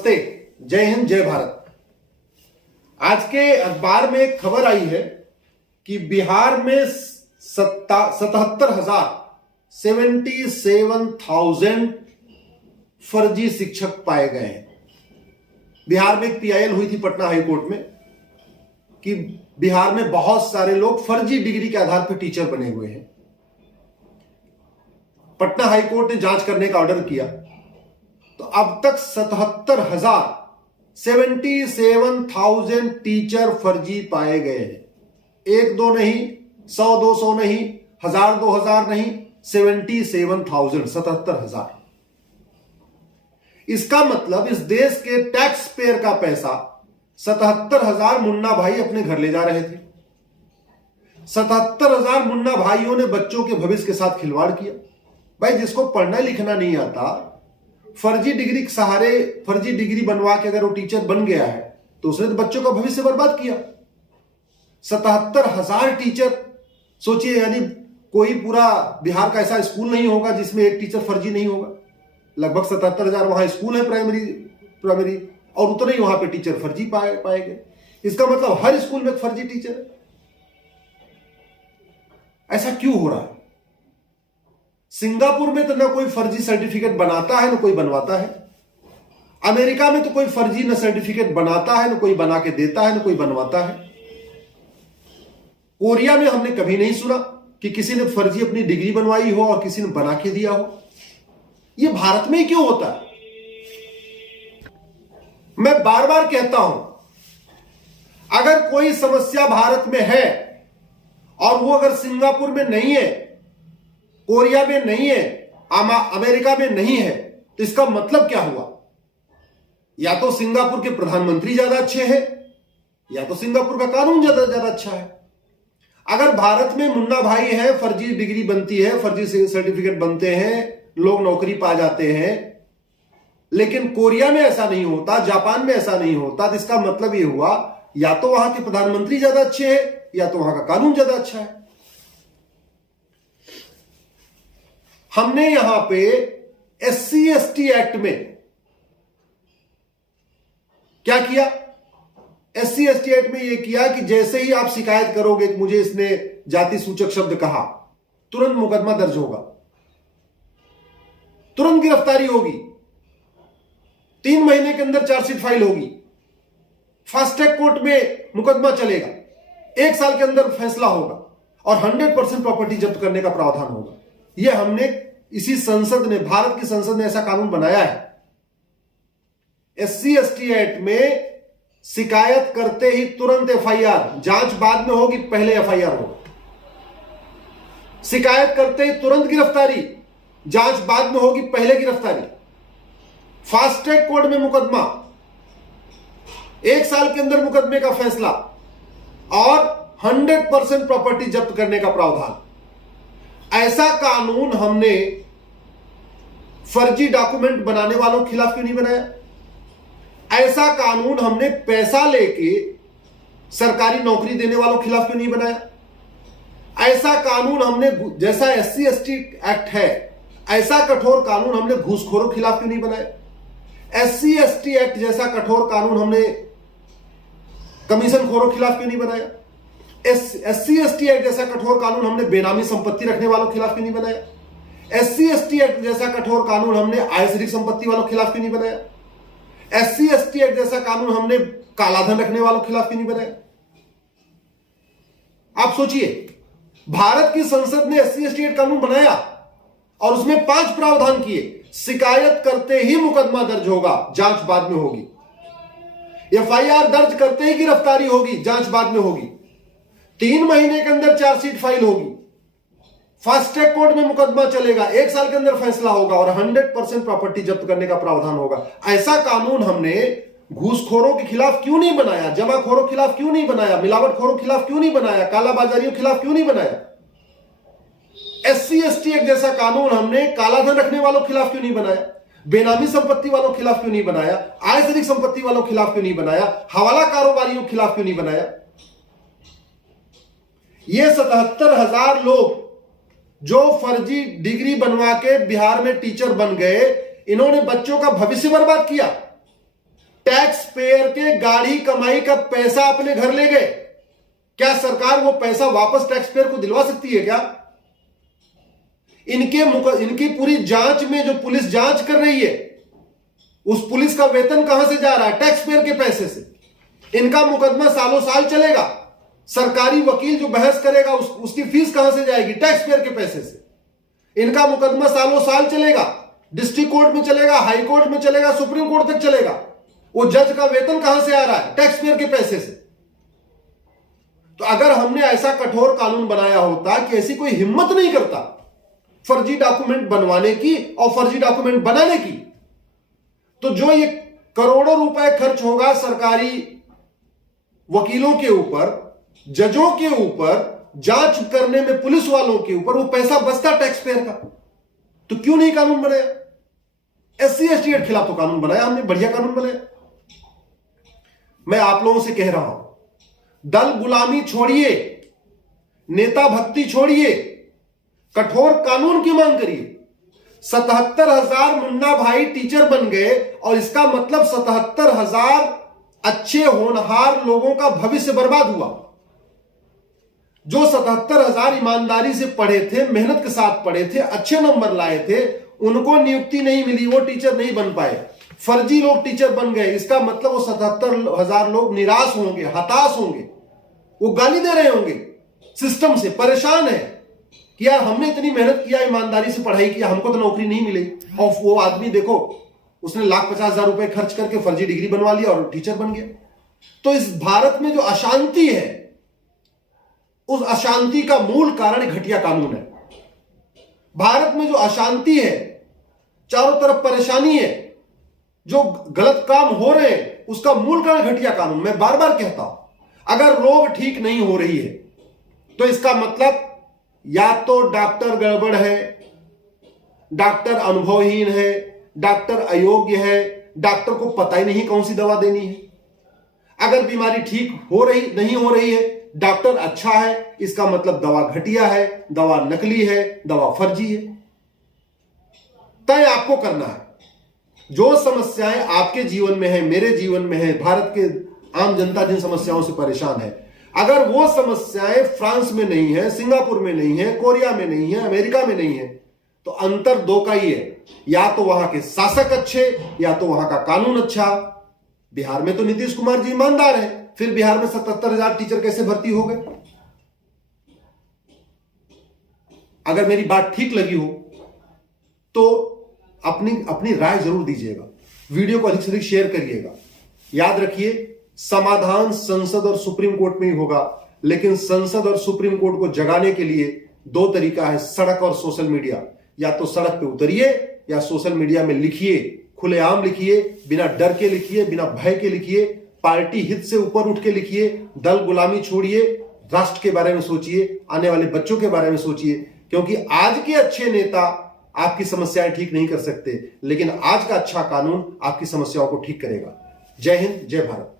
नमस्ते, जय हिंद, जय भारत। आज के अखबार में एक खबर आई है कि बिहार में 77,000 फर्जी शिक्षक पाए गए हैं। बिहार में एक पीआईएल हुई थी पटना हाईकोर्ट में कि बिहार में बहुत सारे लोग फर्जी डिग्री के आधार पर टीचर बने हुए हैं। पटना हाईकोर्ट ने जांच करने का ऑर्डर किया तो अब तक 77,000 टीचर फर्जी पाए गए हैं। एक दो नहीं, 100-200 नहीं, 1000-2000 नहीं, 77,000। इसका मतलब इस देश के टैक्स पेयर का पैसा 77,000 मुन्ना भाई अपने घर ले जा रहे थे। 77,000 मुन्ना भाइयों ने बच्चों के भविष्य के साथ खिलवाड़ किया। भाई, जिसको पढ़ना लिखना नहीं आता, फर्जी डिग्री के सहारे फर्जी डिग्री बनवा के अगर वो टीचर बन गया है तो उसने तो बच्चों का भविष्य बर्बाद किया। 77,000 टीचर, सोचिए, यानी कोई पूरा बिहार का ऐसा स्कूल नहीं होगा जिसमें एक टीचर फर्जी नहीं होगा। लगभग 77,000 वहां स्कूल है प्राइमरी और उतने ही वहां पे टीचर फर्जी पाए गए। इसका मतलब हर स्कूल में एक फर्जी टीचर है। ऐसा क्यों हो रहा है? सिंगापुर में तो ना कोई फर्जी सर्टिफिकेट बनाता है ना कोई बनवाता है। अमेरिका में तो कोई फर्जी ना सर्टिफिकेट बनाता है ना कोई बना के देता है ना कोई बनवाता है। कोरिया में हमने कभी नहीं सुना कि किसी ने फर्जी अपनी डिग्री बनवाई हो और किसी ने बना के दिया हो। यह भारत में ही क्यों होता है? मैं बार बार कहता हूं, अगर कोई समस्या भारत में है और वो अगर सिंगापुर में नहीं है, कोरिया में नहीं है, अमेरिका में नहीं है, तो इसका मतलब क्या हुआ? या तो सिंगापुर के प्रधानमंत्री ज्यादा अच्छे हैं या तो सिंगापुर का कानून ज्यादा अच्छा है। अगर भारत में मुन्ना भाई है, फर्जी डिग्री बनती है, फर्जी सर्टिफिकेट बनते हैं, लोग नौकरी पा जाते हैं, लेकिन कोरिया में ऐसा नहीं होता, जापान में ऐसा नहीं होता, तो इसका मतलब यह हुआ या तो वहां के प्रधानमंत्री ज्यादा अच्छे हैं या तो वहां का कानून ज्यादा अच्छा है। हमने यहां पे SC/ST एक्ट में क्या किया? SC/ST एक्ट में यह किया कि जैसे ही आप शिकायत करोगे कि मुझे इसने जाति सूचक शब्द कहा, तुरंत मुकदमा दर्ज होगा, तुरंत गिरफ्तारी होगी, 3 महीने के अंदर चार्जशीट फाइल होगी, फास्ट ट्रैक कोर्ट में मुकदमा चलेगा, 1 साल के अंदर फैसला होगा और 100% प्रॉपर्टी जब्त करने का प्रावधान होगा। यह हमने इसी संसद ने, भारत की संसद ने ऐसा कानून बनाया है। SC/ST एक्ट में शिकायत करते ही तुरंत FIR, जांच बाद में होगी, पहले FIR होगा। शिकायत करते ही तुरंत गिरफ्तारी, जांच बाद में होगी, पहले गिरफ्तारी। फास्ट ट्रैक कोर्ट में मुकदमा, 1 साल के अंदर मुकदमे का फैसला और 100% प्रॉपर्टी जब्त करने का प्रावधान। ऐसा कानून हमने फर्जी डॉक्यूमेंट बनाने वालों के खिलाफ क्यों नहीं बनाया? ऐसा कानून हमने पैसा लेके सरकारी नौकरी देने वालों के खिलाफ क्यों नहीं बनाया? ऐसा कानून हमने, जैसा SC/ST एक्ट है, ऐसा कठोर कानून हमने घूसखोरों के खिलाफ क्यों नहीं बनाया? SC/ST एक्ट जैसा कठोर कानून हमने कमीशन खोरों के खिलाफ क्यों नहीं बनाया? SC/ST एक्ट जैसा कठोर कानून हमने बेनामी संपत्ति रखने वालों के खिलाफ क्यों नहीं बनाया? SC/ST एक्ट जैसा कठोर कानून हमने आय से अधिक संपत्ति वालों के खिलाफ क्यों नहीं बनाया? SC/ST एक्ट जैसा कानून हमने कालाधन रखने वालों के खिलाफ क्यों नहीं बनाया? आप सोचिए, भारत की संसद ने SC/ST एक्ट कानून बनाया और उसमें 5 प्रावधान किए। शिकायत करते ही मुकदमा दर्ज होगा, जांच बाद में होगी। FIR दर्ज करते ही गिरफ्तारी होगी, जांच बाद में होगी। 3 महीने के अंदर चार्जशीट फाइल होगी, फास्ट ट्रैक कोर्ट में मुकदमा चलेगा, 1 साल के अंदर फैसला होगा और 100% प्रॉपर्टी जब्त करने का प्रावधान होगा। ऐसा कानून हमने घूसखोरों के खिलाफ क्यों नहीं बनाया? जमाखोरों के खिलाफ क्यों नहीं बनाया? मिलावटखोरों के खिलाफ क्यों नहीं बनाया? कालाबाजारियों के खिलाफ क्यों नहीं बनाया? SC/ST एक्ट जैसा कानून हमने कालाधन रखने वालों के खिलाफ क्यों नहीं बनाया? बेनामी संपत्ति वालों के खिलाफ क्यों नहीं बनाया? आय से अधिक संपत्ति वालों के खिलाफ क्यों नहीं बनाया? हवाला कारोबारियों के खिलाफ क्यों नहीं बनाया? ये 77,000 लोग जो फर्जी डिग्री बनवा के बिहार में टीचर बन गए, इन्होंने बच्चों का भविष्य बर्बाद किया। टैक्स पेयर के गाढ़ी कमाई का पैसा अपने घर ले गए। क्या सरकार वो पैसा वापस टैक्स पेयर को दिलवा सकती है क्या? इनकी पूरी जांच में जो पुलिस जांच कर रही है, उस पुलिस का वेतन कहां से जा रहा है? टैक्स पेयर के पैसे से। इनका मुकदमा सालों साल चलेगा। सरकारी वकील जो बहस करेगा उसकी फीस कहां से जाएगी? टैक्स पेयर के पैसे से। इनका मुकदमा सालों साल चलेगा, डिस्ट्रिक्ट कोर्ट में चलेगा, हाई कोर्ट में चलेगा, सुप्रीम कोर्ट तक चलेगा। वो जज का वेतन कहां से आ रहा है? टैक्स पेयर के पैसे से। तो अगर हमने ऐसा कठोर कानून बनाया होता कि ऐसी कोई हिम्मत नहीं करता फर्जी डॉक्यूमेंट बनवाने की और फर्जी डॉक्यूमेंट बनाने की, तो जो ये करोड़ों रुपए खर्च होगा सरकारी वकीलों के ऊपर, जजों के ऊपर, जांच करने में पुलिस वालों के ऊपर, वो पैसा बचता टैक्स पेयर का। तो क्यों नहीं कानून बनाया? SC ST के खिलाफ तो कानून बनाया हमने, बढ़िया कानून बनाया। मैं आप लोगों से कह रहा हूं, दल गुलामी छोड़िए, नेता भक्ति छोड़िए, कठोर कानून की मांग करिए। 77,000 मुन्ना भाई टीचर बन गए और इसका मतलब 77,000 अच्छे होनहार लोगों का भविष्य बर्बाद हुआ। जो 77,000 ईमानदारी से पढ़े थे, मेहनत के साथ पढ़े थे, अच्छे नंबर लाए थे, उनको नियुक्ति नहीं मिली, वो टीचर नहीं बन पाए, फर्जी लोग टीचर बन गए। इसका मतलब वो 77,000 लोग निराश होंगे, हताश होंगे, वो गाली दे रहे होंगे सिस्टम से, परेशान है कि यार हमने इतनी मेहनत किया, ईमानदारी से पढ़ाई किया, हमको तो नौकरी नहीं मिली। और वो आदमी देखो, उसने 1,50,000 रुपए खर्च करके फर्जी डिग्री बनवा लिया और टीचर बन गया। तो इस भारत में जो अशांति है, उस अशांति का मूल कारण घटिया कानून है। भारत में जो अशांति है, चारों तरफ परेशानी है, जो गलत काम हो रहे हैं, उसका मूल कारण घटिया कानून। मैं बार बार कहता हूं, अगर रोग ठीक नहीं हो रही है तो इसका मतलब या तो डॉक्टर गड़बड़ है, डॉक्टर अनुभवहीन है, डॉक्टर अयोग्य है, डॉक्टर को पता ही नहीं कौन सी दवा देनी है। अगर बीमारी ठीक नहीं हो रही है, डॉक्टर अच्छा है, इसका मतलब दवा घटिया है, दवा नकली है, दवा फर्जी है। तय आपको करना है। जो समस्याएं आपके जीवन में है, मेरे जीवन में है, भारत के आम जनता जिन समस्याओं से परेशान है, अगर वो समस्याएं फ्रांस में नहीं है, सिंगापुर में नहीं है, कोरिया में नहीं है, अमेरिका में नहीं है, तो अंतर दो का ही है, या तो वहां के शासक अच्छे या तो वहां का कानून अच्छा। बिहार में तो नीतीश कुमार जी ईमानदार है, फिर बिहार में 77,000 टीचर कैसे भर्ती हो गए? अगर मेरी बात ठीक लगी हो तो अपनी राय जरूर दीजिएगा, वीडियो को अधिक से अधिक शेयर करिएगा। याद रखिए, समाधान संसद और सुप्रीम कोर्ट में ही होगा, लेकिन संसद और सुप्रीम कोर्ट को जगाने के लिए दो तरीका है, सड़क और सोशल मीडिया। या तो सड़क पे उतरिए या सोशल मीडिया में लिखिए, खुलेआम लिखिए, बिना डर के लिखिए, बिना भय के लिखिए, पार्टी हित से ऊपर उठ के लिखिए, दल गुलामी छोड़िए, राष्ट्र के बारे में सोचिए, आने वाले बच्चों के बारे में सोचिए। क्योंकि आज के अच्छे नेता आपकी समस्याएं ठीक नहीं कर सकते, लेकिन आज का अच्छा कानून आपकी समस्याओं को ठीक करेगा। जय हिंद, जय भारत।